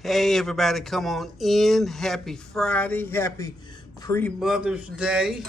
Hey everybody, come on in. Happy Friday. Happy pre-Mother's Day.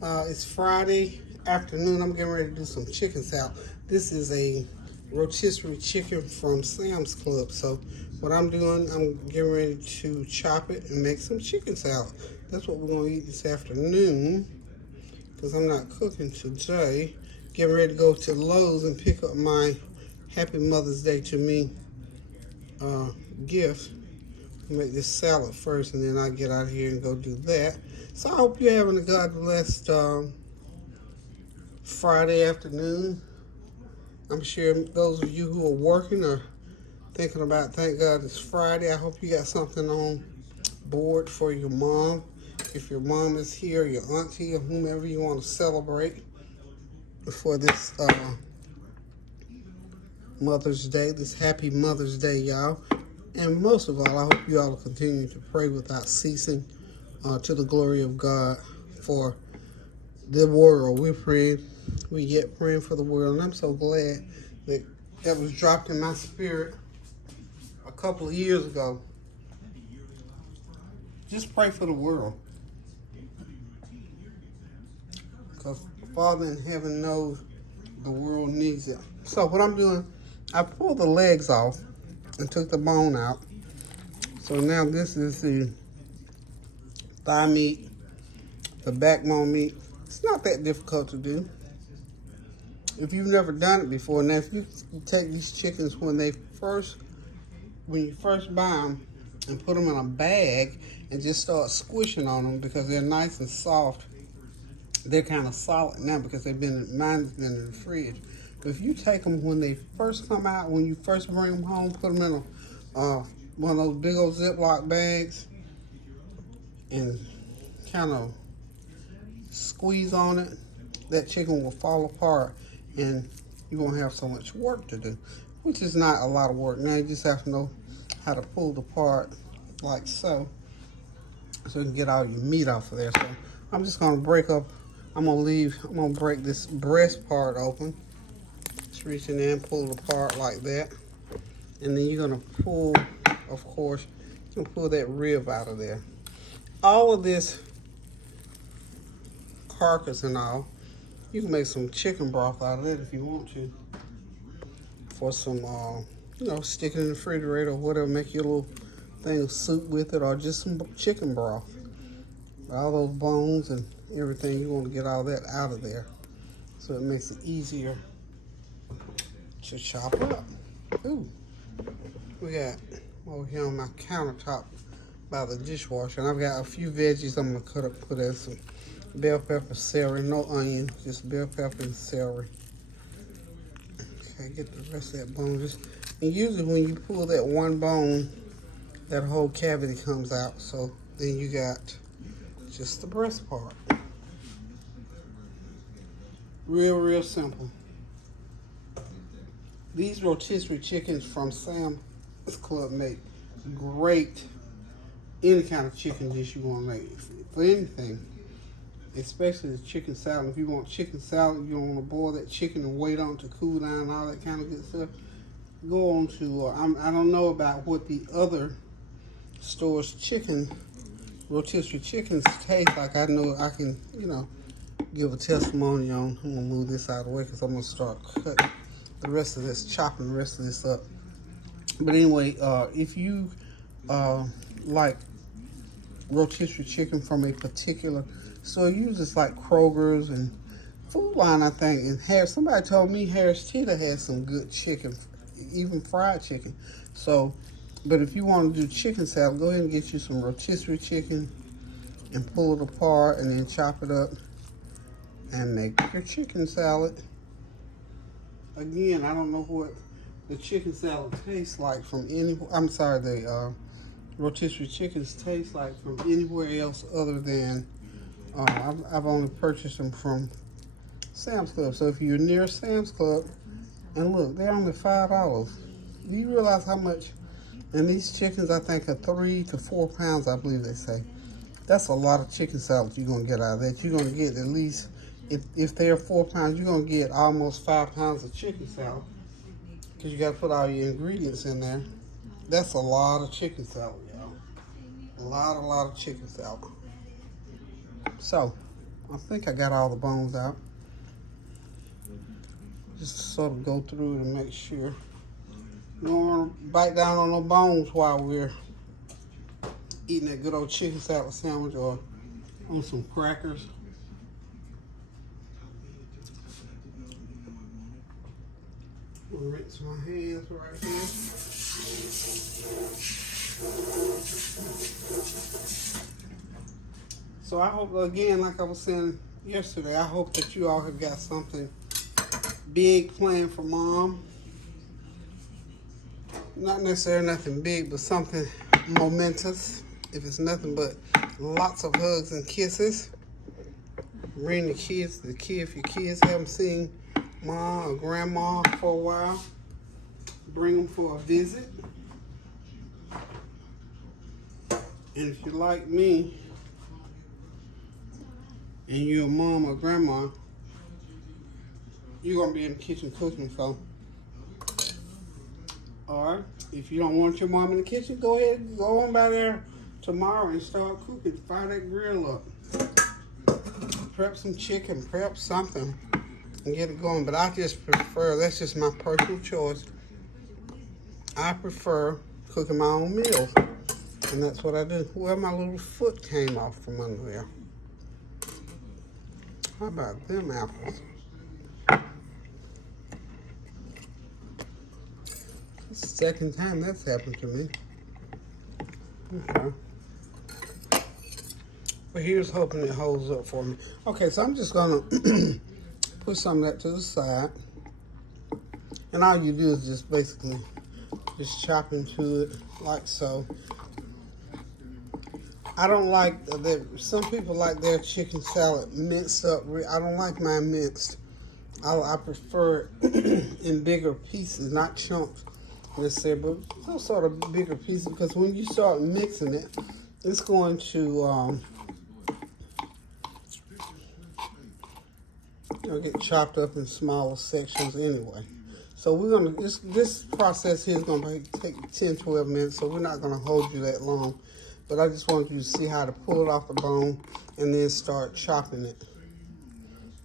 It's Friday afternoon. I'm getting ready to do some chicken salad. This is a rotisserie chicken from Sam's Club. So what I'm doing, I'm getting ready to chop it and make some chicken salad. That's what we're going to eat this afternoon because I'm not cooking today. Getting ready to go to Lowe's and pick up my Happy Mother's Day to me gift. Make this salad first, and then I get out here and go do that. So I hope you're having a God-blessed Friday afternoon. I'm sure those of you who are working are thinking about, thank God it's Friday. I hope you got something on board for your mom. If your mom is here, your auntie, or whomever you want to celebrate for this Mother's Day, this happy Mother's Day, y'all. And most of all, I hope you all will continue to pray without ceasing to the glory of God for the world. We're praying, we yet praying for the world. And I'm so glad that that was dropped in my spirit a couple of years ago. Just pray for the world. Because Father in heaven knows the world needs it. So what I'm doing, I pulled the legs off and took the bone out. So now this is the thigh meat, the backbone meat. It's not that difficult to do. If you've never done it before, now if you take these chickens when you first buy them and put them in a bag and just start squishing on them because they're nice and soft, they're kind of solid now because mine's been in the fridge. But if you take them when they first come out, when you first bring them home, put them in one of those big old Ziploc bags and kind of squeeze on it, that chicken will fall apart and you won't have so much work to do, which is not a lot of work. Now you just have to know how to pull the part like so you can get all your meat off of there. So I'm just going to I'm going to break this breast part open. Just reach in there and pull it apart like that. And then you're going to pull, of course, you're going to pull that rib out of there. All of this carcass and all, you can make some chicken broth out of it if you want to. For some, stick it in the refrigerator or whatever, make your little thing of soup with it, or just some chicken broth. All those bones and everything, you want to get all that out of there. So it makes it easier to chop up. Ooh. We got over here on my countertop by the dishwasher, and I've got a few veggies I'm gonna cut up, put in some bell pepper, celery, no onion, just bell pepper and celery. Okay, get the rest of that bone. And usually when you pull that one bone, that whole cavity comes out. So then you got just the breast part. Real simple. These rotisserie chickens from Sam's Club make great any kind of chicken dish you want to make for anything, especially the chicken salad. If you want chicken salad, you don't want to boil that chicken and wait on it to cool down and all that kind of good stuff. Go on to I don't know about what the other stores' rotisserie chickens taste like. I know I can give a testimony on. I'm gonna move this out of the way because I'm gonna start cutting the rest of this, chopping the rest of this up. But anyway, if you like rotisserie chicken from a particular store, uses like Kroger's and Food Line, I think, and somebody told me Harris Teeter has some good chicken, even fried chicken. So, but if you want to do chicken salad, go ahead and get you some rotisserie chicken and pull it apart and then chop it up and make your chicken salad. Again, I don't know what the chicken salad tastes like the rotisserie chickens taste like from anywhere else other than I've only purchased them from Sam's Club. So if you're near Sam's Club, and look, they're only $5. Do you realize how much? And these chickens, I think, are 3 to 4 pounds, I believe they say. That's a lot of chicken salad you're gonna get out of that. You're gonna get at least, if they're 4 pounds, you're gonna get almost 5 pounds of chicken salad because you got to put all your ingredients in there. That's a lot of chicken salad, y'all. A lot of chicken salad. So, I think I got all the bones out. Just to sort of go through it and make sure. You don't want to bite down on no bones while we're eating that good old chicken salad sandwich or on some crackers. I'm gonna rinse my hands right here. So I hope, again, like I was saying yesterday, I hope that you all have got something big planned for Mom. Not necessarily nothing big, but something momentous. If it's nothing but lots of hugs and kisses. Bring the kids, if your kids haven't seen Mom or Grandma for a while, bring them for a visit. And if you're like me, and you're a mom or grandma, you're gonna be in the kitchen cooking, so. Or if you don't want your mom in the kitchen, go ahead and go on by there tomorrow and start cooking. Fire that grill up. Prep some chicken, prep something, and get it going. But I just prefer, that's just my personal choice, I prefer cooking my own meals. And that's what I do. Well, my little foot came off from under there. How about them apples? It's the second time that's happened to me. Okay. But here's hoping it holds up for me. Okay, so I'm just gonna put some of that to the side. And all you do is just basically just chop into it like so. I don't like that. Some people like their chicken salad minced up. I don't like mine minced. I prefer it in bigger pieces, not chunks necessarily, but some sort of bigger pieces, because when you start mixing it, it's going to get chopped up in smaller sections anyway. So we're gonna, this process here is gonna take 10, 12 minutes, so we're not gonna hold you that long. But I just wanted you to see how to pull it off the bone and then start chopping it.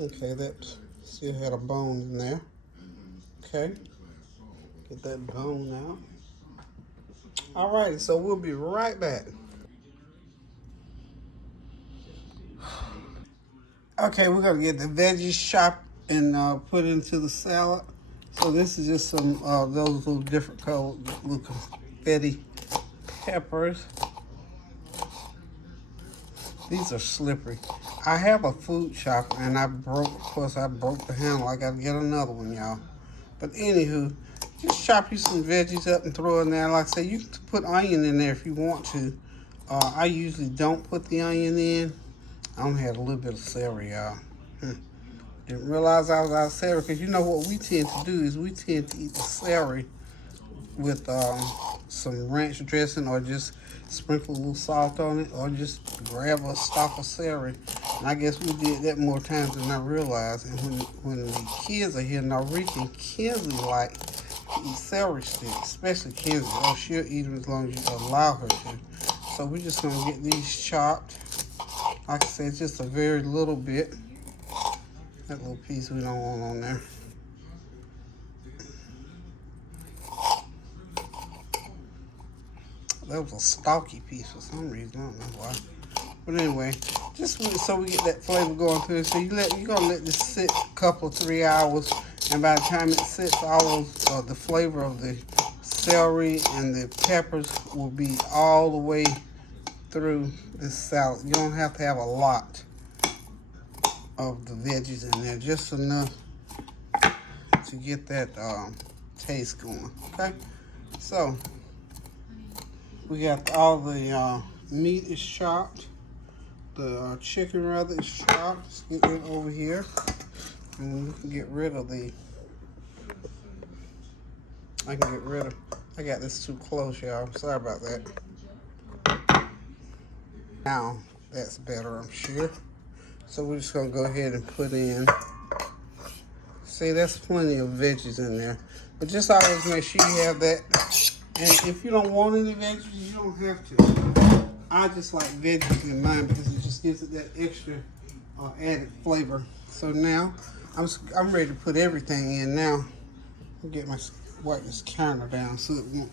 Okay, that still had a bone in there. Okay, get that bone out. Alrighty, so we'll be right back. Okay, we're gonna get the veggies chopped and put into the salad. So this is just some those little different colored little confetti peppers. These are slippery. I have a food chopper and of course I broke the handle. I gotta get another one, y'all. But anywho, just chop you some veggies up and throw it in there. Like I say, you can put onion in there if you want to. I usually don't put the onion in. I only had a little bit of celery, y'all. Didn't realize I was out of celery, because you know what we tend to do is we tend to eat the celery with some ranch dressing, or just sprinkle a little salt on it, or just grab a stalk of celery. And I guess we did that more times than I realized. And when the kids are here, Norika and Kinsley like to eat celery sticks, especially Kinsley. Oh, she'll eat them as long as you allow her to. So we're just gonna get these chopped. Like I said, just a very little bit. That little piece we don't want on there. That was a stalky piece for some reason. I don't know why. But anyway, just so we get that flavor going through it. So you're gonna let this sit a couple, 3 hours, and by the time it sits, all of the flavor of the celery and the peppers will be all the way through this salad. You don't have to have a lot of the veggies in there, just enough to get that taste going. Okay, so we got all the meat is chopped, the chicken rather is chopped. Let's get it over here, and we can get rid of the. I got this too close, y'all. Sorry about that. Now that's better, I'm sure. So we're just gonna go ahead and put in. See, that's plenty of veggies in there, but just always make sure you have that And if you don't want any veggies, you don't have to. I just like veggies in mine because it just gives it that extra added flavor. So now I'm ready to put everything in now. I'll get my wipe this counter down so it won't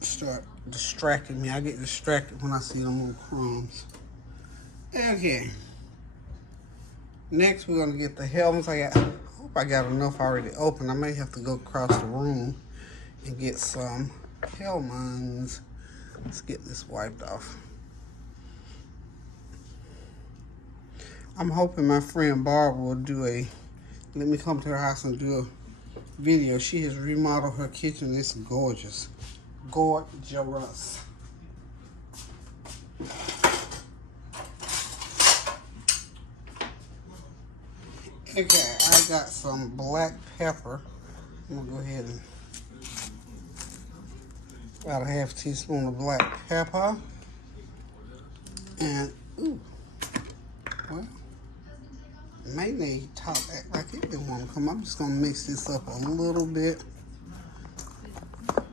start distracting me. I get distracted when I see them little crumbs. Okay. Next, we're gonna get the helmets. I hope I got enough already open. I may have to go across the room and get some helmets. Let's get this wiped off. I'm hoping my friend Barbara will let me come to her house and do a video. She has remodeled her kitchen. It's gorgeous. Gorgeous. Okay, I got some black pepper. I'm gonna go ahead and about a half teaspoon of black pepper. And well, mayonnaise top act like it didn't want to come. I'm just gonna mix this up a little bit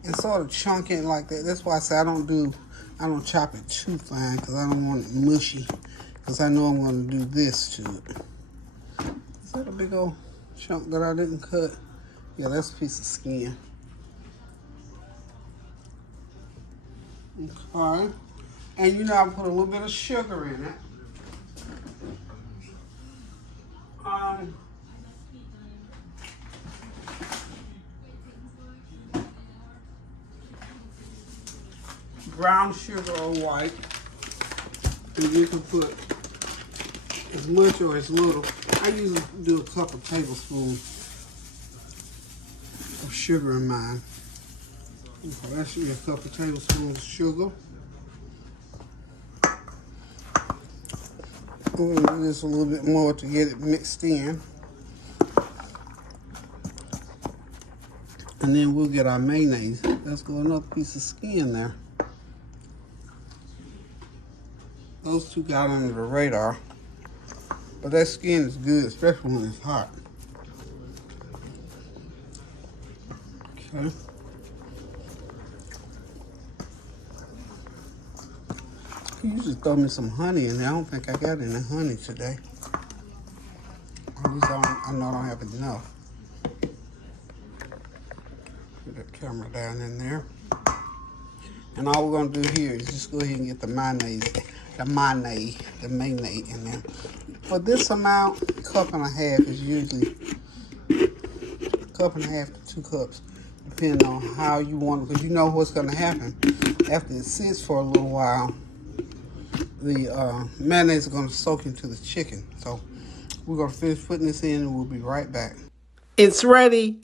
and sort of chunk it like that. That's why I say I don't chop it too fine because I don't want it mushy. Because I know I'm gonna do this to it. Is that a big old chunk that I didn't cut? Yeah, that's a piece of skin. Okay. And you know I put a little bit of sugar in it. Brown sugar or white. And you can put as much or as little. I usually do a couple tablespoons of sugar in mine. Okay, that should be a couple tablespoons of sugar. We're gonna do this a little bit more to get it mixed in. And then we'll get our mayonnaise. Let's go another piece of skin there. Those two got under the radar. But that skin is good, especially when it's hot. Okay. You usually throw me some honey in there. I don't think I got any honey today. At least I know I don't have enough. Put that camera down in there. And all we're gonna do here is just go ahead and get the mayonnaise in there. For this amount, cup and a half is usually cup and a half to 2 cups, depending on how you want it. Because you know what's gonna happen after it sits for a little while. The mayonnaise is gonna soak into the chicken. So we're gonna finish putting this in, and we'll be right back. It's ready.